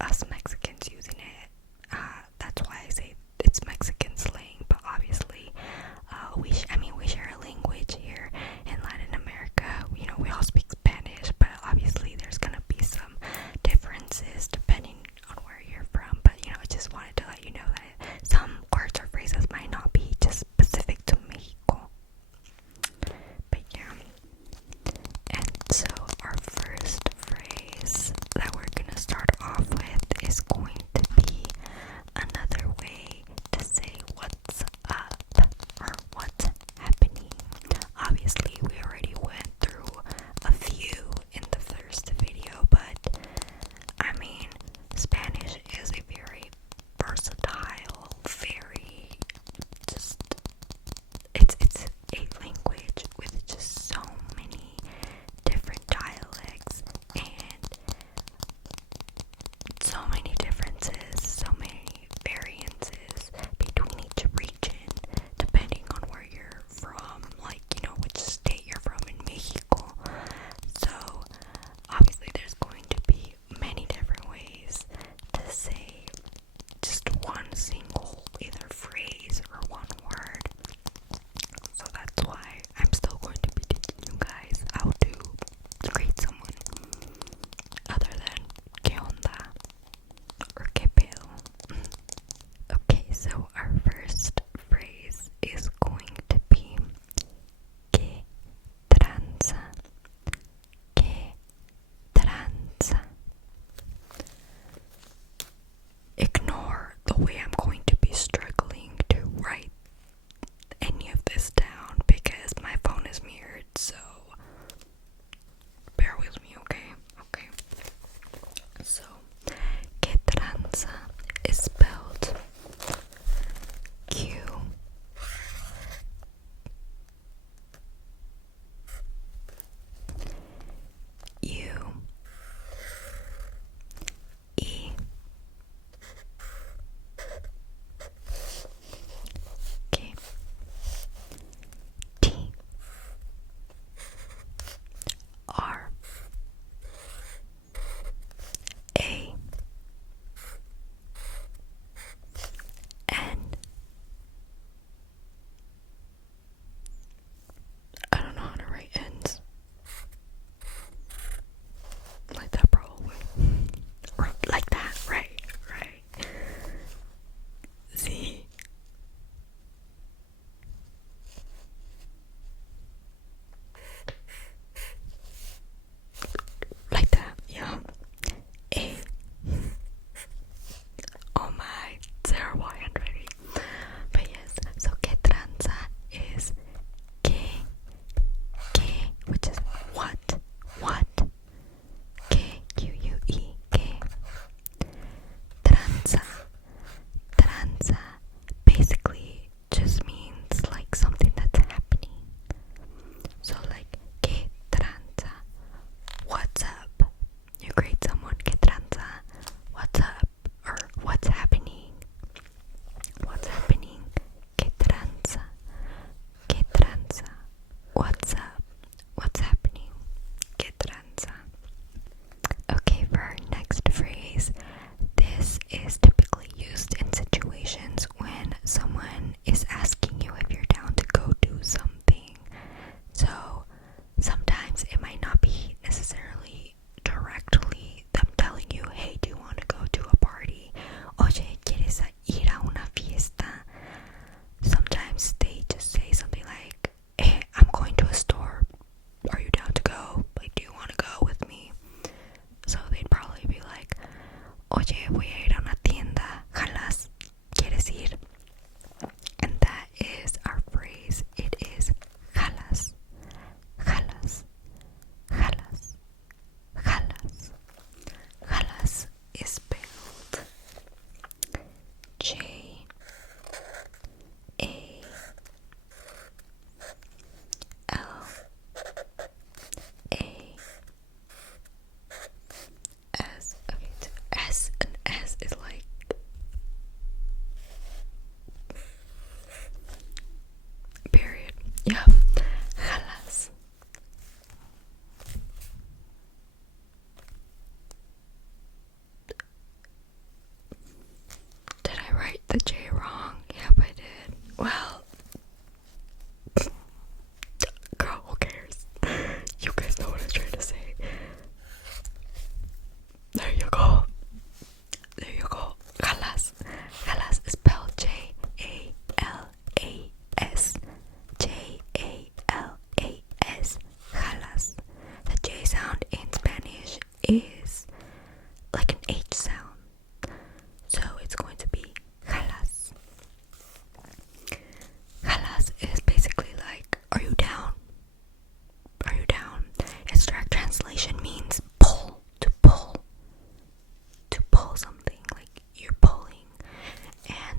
us Mexicans using it. That's why I say it's Mexican slang, but obviously we share a language here in Latin America. We all speak Spanish, but obviously there's gonna be some differences depending on where you're from. But I just wanted to let you know that some words or phrases might not be just specific to Mexico. But yeah, and so our first phrase that we're gonna start off with is going to be another way to say what's up or what's happening. Obviously, we already went through a few in the first video, but Spanish is a very versatile, very just it's a language with just so many different dialects and so many differences, so many variances between each region, depending on where you're from, which state you're from in Mexico. So obviously there's going to be many different ways to say just one single either phrase or one word. So that's why I'm still going to be teaching you guys how to greet someone other than ¿qué onda? Or ¿qué pedo? Okay, so our first phrase is going to be ¿qué tranza? ¿Qué tranza? Ignore the way I'm going to be struggling to write any of this down because my phone is mirrored, so bear with me, okay? Okay. So, ¿qué tranza? Is spelled Q U E K T R A N. I don't know how to write N's. Like that, probably. Or like that, right, right. Z. Like that, yeah. A. Oh my, terrible handwriting. But yes, so que tranza is que, which is what, que, Q-U-E, que. Tranza basically just means like something that's happening. So like, que tranza, what's up? You greet someone, que tranza, what's up? Or what's happening? What's happening? Que tranza, what's up? What's happening? Que tranza. Okay, for our next phrase, this is typically used in situations when someone is asking you if you're down to go do something. So sometimes it might not be necessarily directly them telling you, hey, do you want to go to a party? Oye, ¿quieres ir a una fiesta? Sometimes they just say something like, hey, I'm going to a store. Are you down to go? Like, do you want to go with me? So they'd probably be like, oye, voy a ir a una tienda. ¿Jalas? ¿Quieres ir? And that is our phrase. It is jalas. Jalas. Jalas. Jalas. Jalas is spelled J A L A S. Okay, S and S is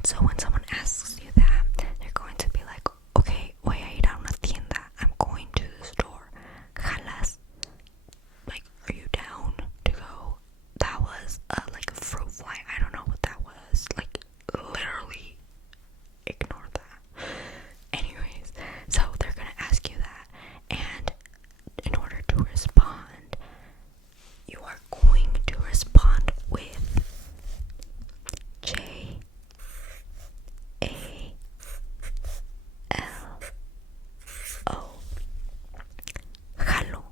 So when someone asks you that, they're going to be like, okay, voy a ir a una tienda. I'm going to the store. Jalas. Like, are you down to go? That was like a fruit fly. I don't know what that was. Like, literally ignore that. Anyways, so they're gonna ask you that, and in order to respond, you are going to respond with J A L O. Jalo.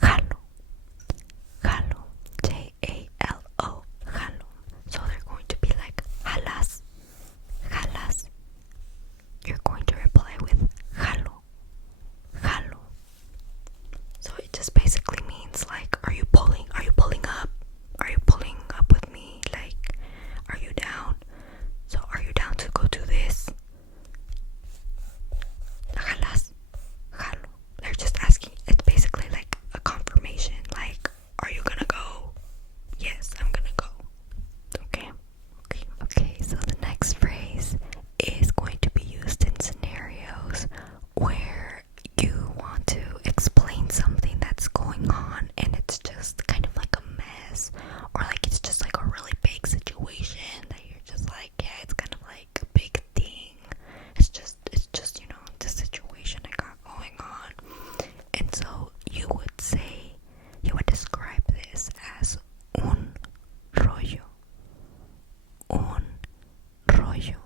Jalo. Jalo. Jalo. Jalo. So they're going to be like jalas. Jalas. You're going to reply with jalo. Jalo. So it just basically means like, are you pulling up? Are you pulling up with me? Like, are you down? So are you down to go do this? Jalas. Jalo. They're just asking, it's basically like a confirmation, like, are you gonna go? Yes, I'm gonna go. Okay, so the next phrase is going to be used in scenarios where you want to explain something that's going on and it's just kind of like a mess, or like it's just like a really big situation that you're just like, yeah, it's kind of like a big thing. It's just the situation I got going on. And so you would describe this as un rollo. Un rollo.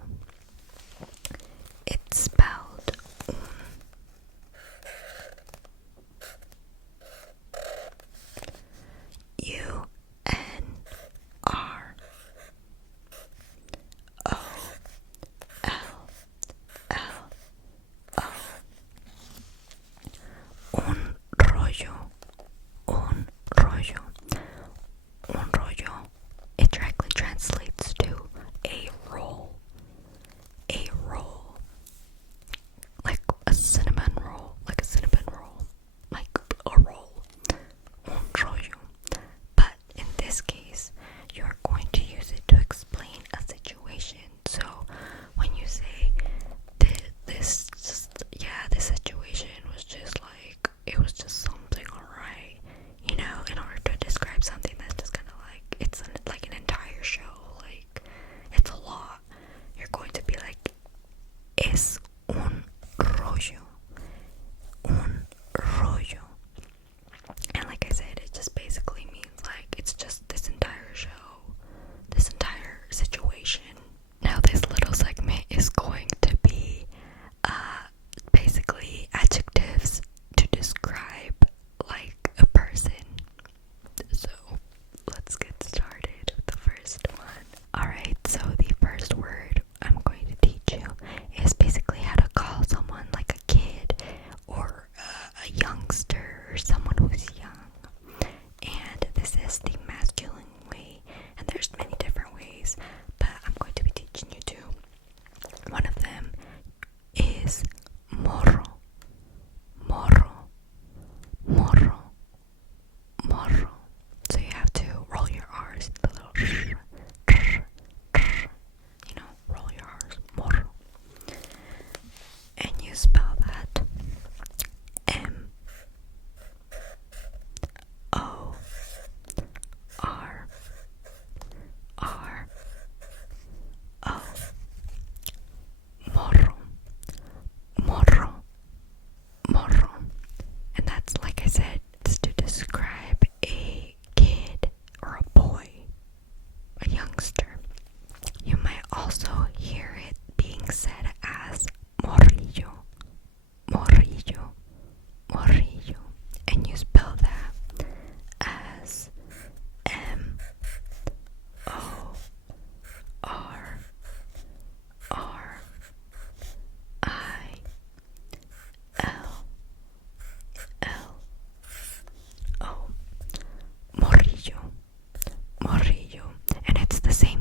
It's spelled Un rollo. Un rollo. Un rollo. It directly translates to a roll. A roll. Like a cinnamon roll. Like a roll. Un rollo. But in this case, you're going to use it to explain a situation. So when you say this situation was just like, it was just something, alright, in order to describe something that's just kind of like, it's like an entire show, like it's a lot, you're going to be like, es un rollo. Un rollo. And like I said, it just basically means like, it's just this entire show, this entire situation. Now this little segment is going to be basically adjectives to describe like a person. So let's get started with the first one. Alright, so the first word I'm going to teach you is basically how to call someone like a kid or a youngster or someone who's young. And this is the masculine way, and there's many different ways, but I'm going to be teaching you two. One of them is morro. Morro. Morro. Morro. So you have to roll your R's, the little roll your R's. Morro. And you spell that M O R R O. Morro. Morro. Morro. And that's, like I said, it's to describe a kid or a boy, a youngster. You might also hear it being said as morrillo. Morrillo. Morrillo. And you spell that as M O R R I L L O. Morrillo. Morrillo. And it's the same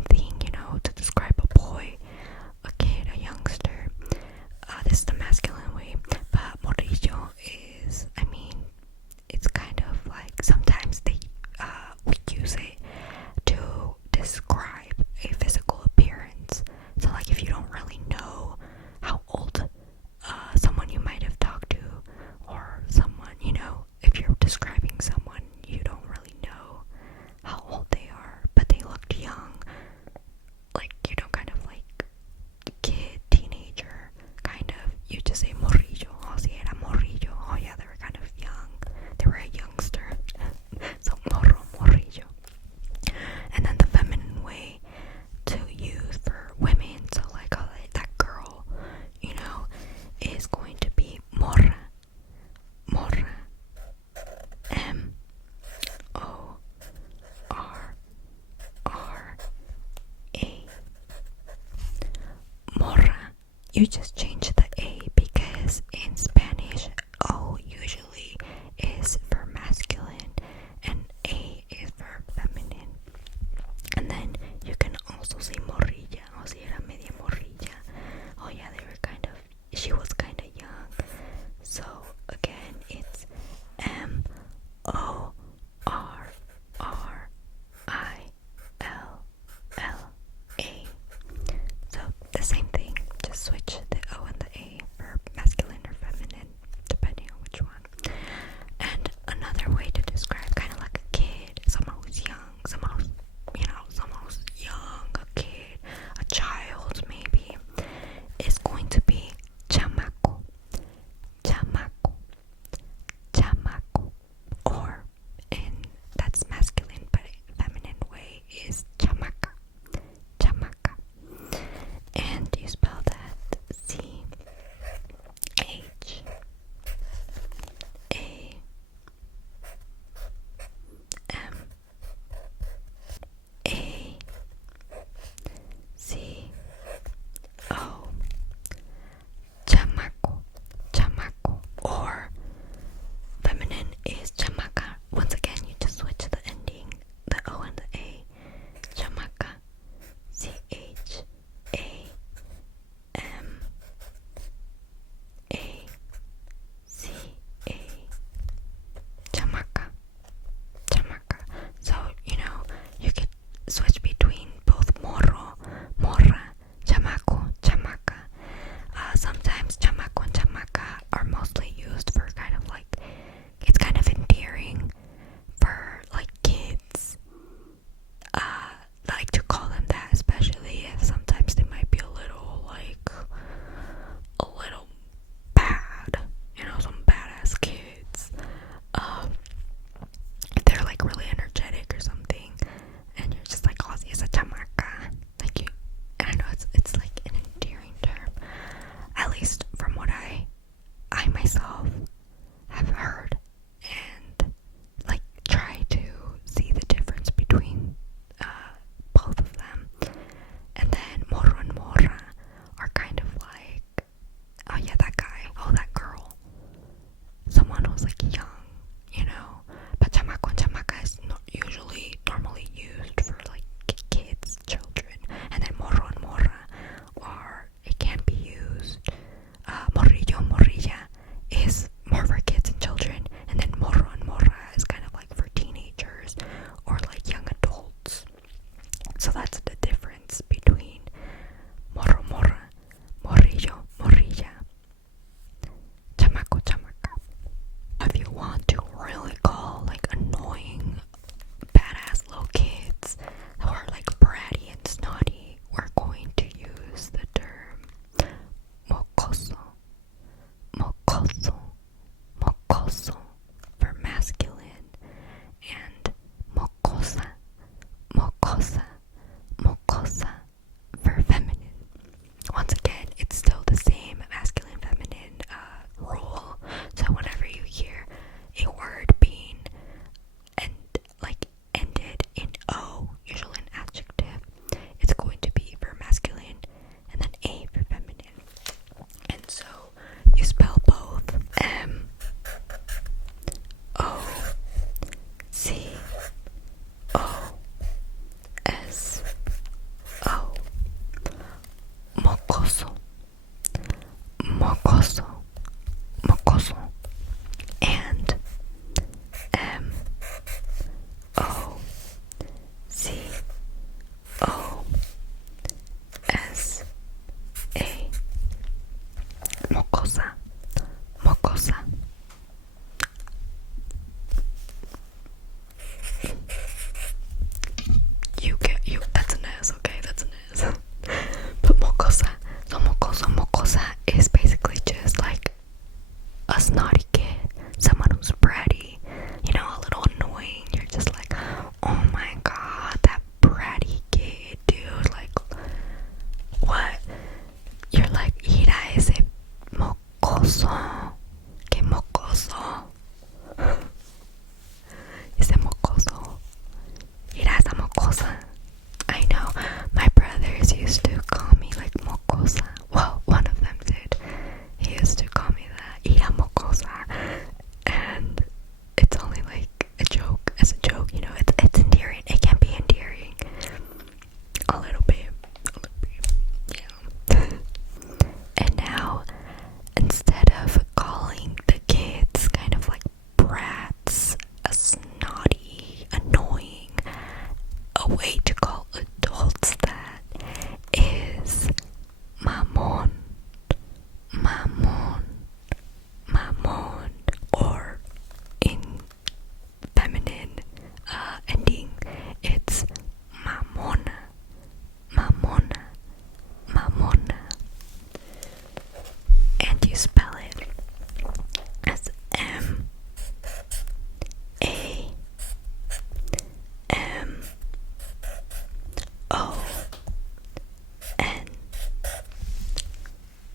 you just change the A, because in Spanish O usually is for masculine and A is for feminine. And then you can also say morrilla, o si era media morrilla. Oh yeah, they were she was kind of young. So again, it's MORRILLA. So the same thing, just switch the O and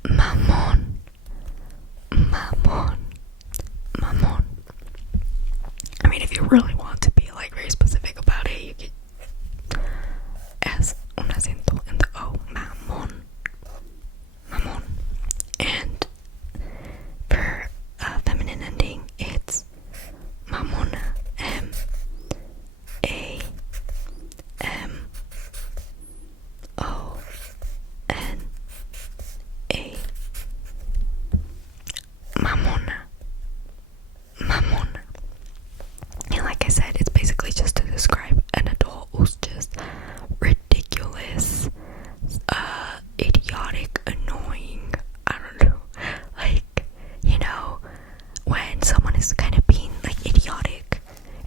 Mamon, mamon, mamon. I mean, if you really want to be like very specific about it, you could as un acento in the O, mamon, mamon. And for feminine ending, it's mamona, M-A-M-O-N-A. Mamona, mamona. And like I said, it's basically just to describe an adult who's just ridiculous, idiotic, annoying. I don't know. Like, you know, when someone is kind of being like idiotic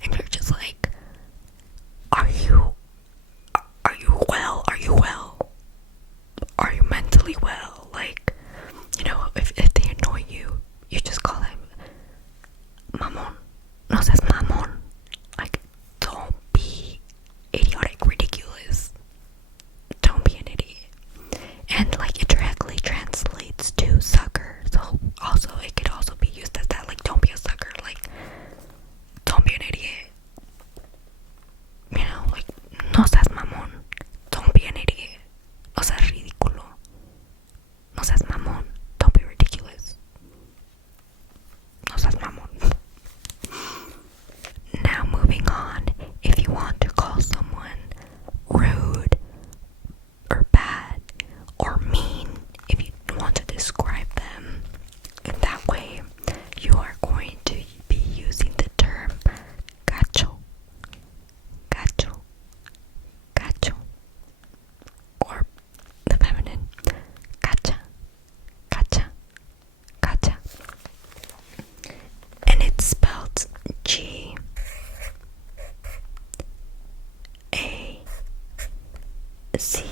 and you're just like, are you well? Are you well? Are you mentally well? Like, you know, if they annoy you, you just call them mamon. No seas mamon. Like, don't be idiotic, ridiculous. Don't be an idiot. And like, it directly translates to sucker. So also, it could also be used as that. Like, don't be a sucker. Like, don't be an idiot. You know, like, no seas mamón. Don't be an idiot. No seas ridículo. No seas mamón. Don't be ridiculous. No seas mamón. Now moving on, if you want to call someone rude or bad or mean, if you want to describe them in that way, you are going to be using the term gacho, gacho, gacho, or the feminine gacha, gacha, gacha. And it's spelled G A C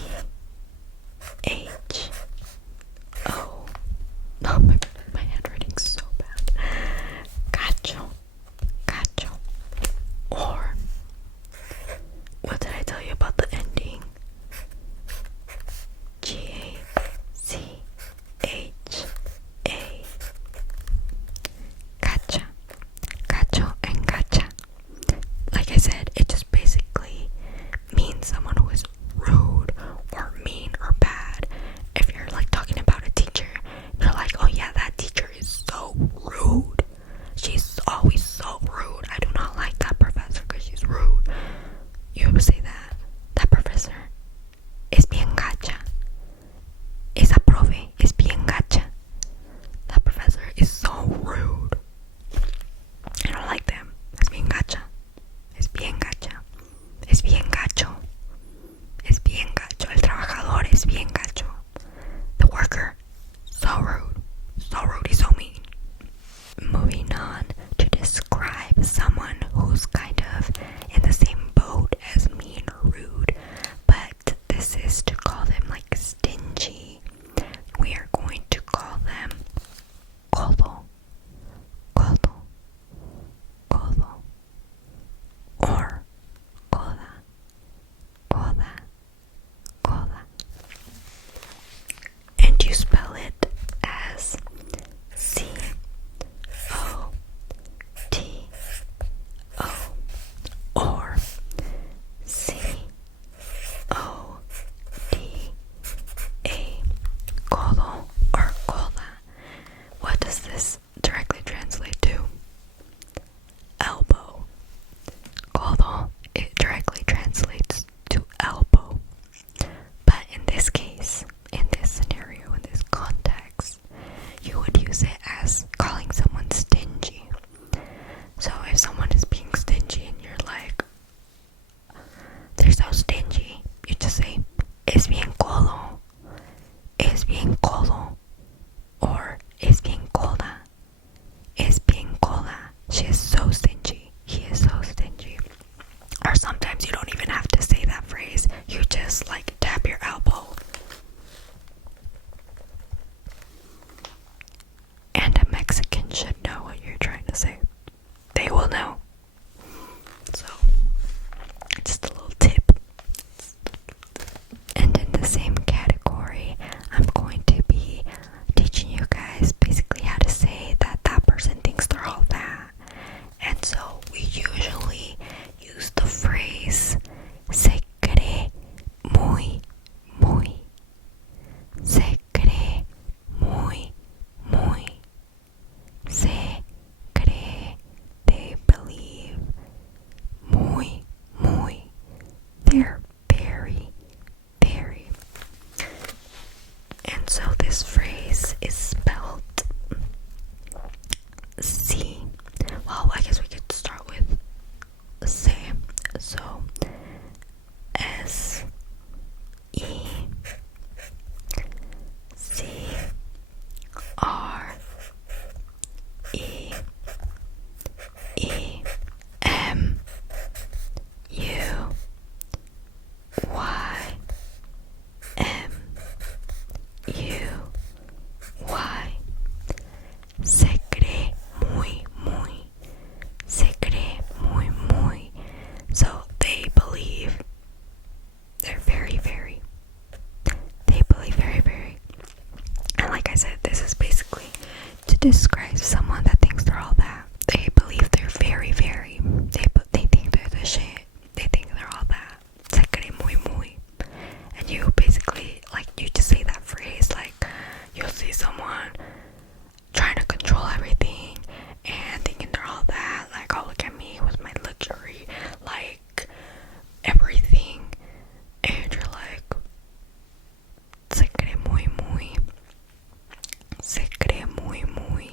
H O. Oh, my handwriting's so bad. Gacho, gacho. Or what did I tell you about the ending? G-A-C-H-A. Gacha, gacho, and gacha. Like I said, it just basically means someone who is rude describe someone that thinks they're all that. They believe they're very, very. They think they're the shit. They think they're all that. Se cree muy, muy. And you basically, like, you just say that phrase, like, you'll see someone trying to control everything and thinking they're all that. Like, oh, look at me with my luxury, like, everything. And you're like, se cree muy, muy. Se cree muy, muy.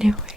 Anyway,